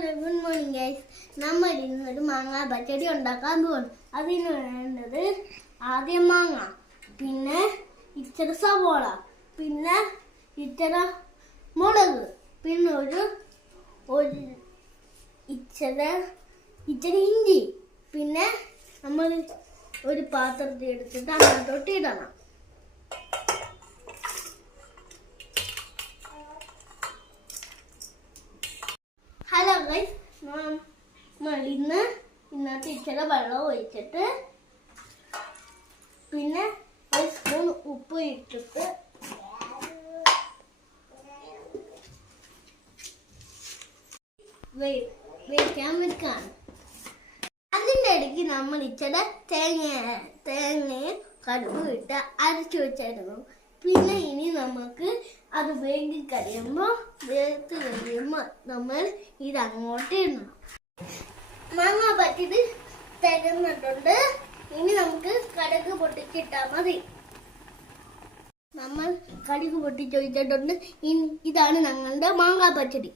Hello good morning guys. നമ്മൾ ഇന്നൊരു മാങ്ങ പച്ചടി ഉണ്ടാക്കാൻ പോകുന്നു. അതിന് വേണ്ടത് ആദ്യം മാങ്ങ, പിന്നെ ഇച്ചിരി സവോള, പിന്നെ ഇച്ചിരി മുളക്, പിന്നെ ഒരു ഇച്ചിരി ഇഞ്ചി, പിന്നെ നമ്മൾ ഒരു പാത്രത്തിൽ എടുത്തിട്ട് അങ്ങോട്ടോട്ട് ഇടണം. ഹലോ ഗൈസ്, ഇന്നത്തെ ഇച്ചിരി വെള്ളം ഒഴിച്ചിട്ട് പിന്നെ ഒരു സ്പൂൺ ഉപ്പ് ഇട്ടിട്ട് വേവിക്കാൻ വെക്കാണ്. അതിൻ്റെ ഇടയ്ക്ക് നമ്മൾ ഇച്ചിരി തേങ്ങയും കടുകും ഇട്ട് അരച്ചു വെച്ചായിരുന്നു. പിന്നെ ഇനി നമുക്ക് അത് വേണ്ടി കഴിയുമ്പോൾ നമ്മൾ ഇതങ്ങോട്ട് ഇടണം. മാങ്ങ പറ്റിയിട്ട് തരുന്നിട്ടുണ്ട്. ഇനി നമുക്ക് കടുക് പൊട്ടിച്ചിട്ടാൽ മതി. നമ്മൾ കടുക് പൊട്ടിച്ചൊഴിച്ചിട്ടുണ്ട്. ഇതാണ് ഞങ്ങളുടെ മാങ്ങ പച്ചടി.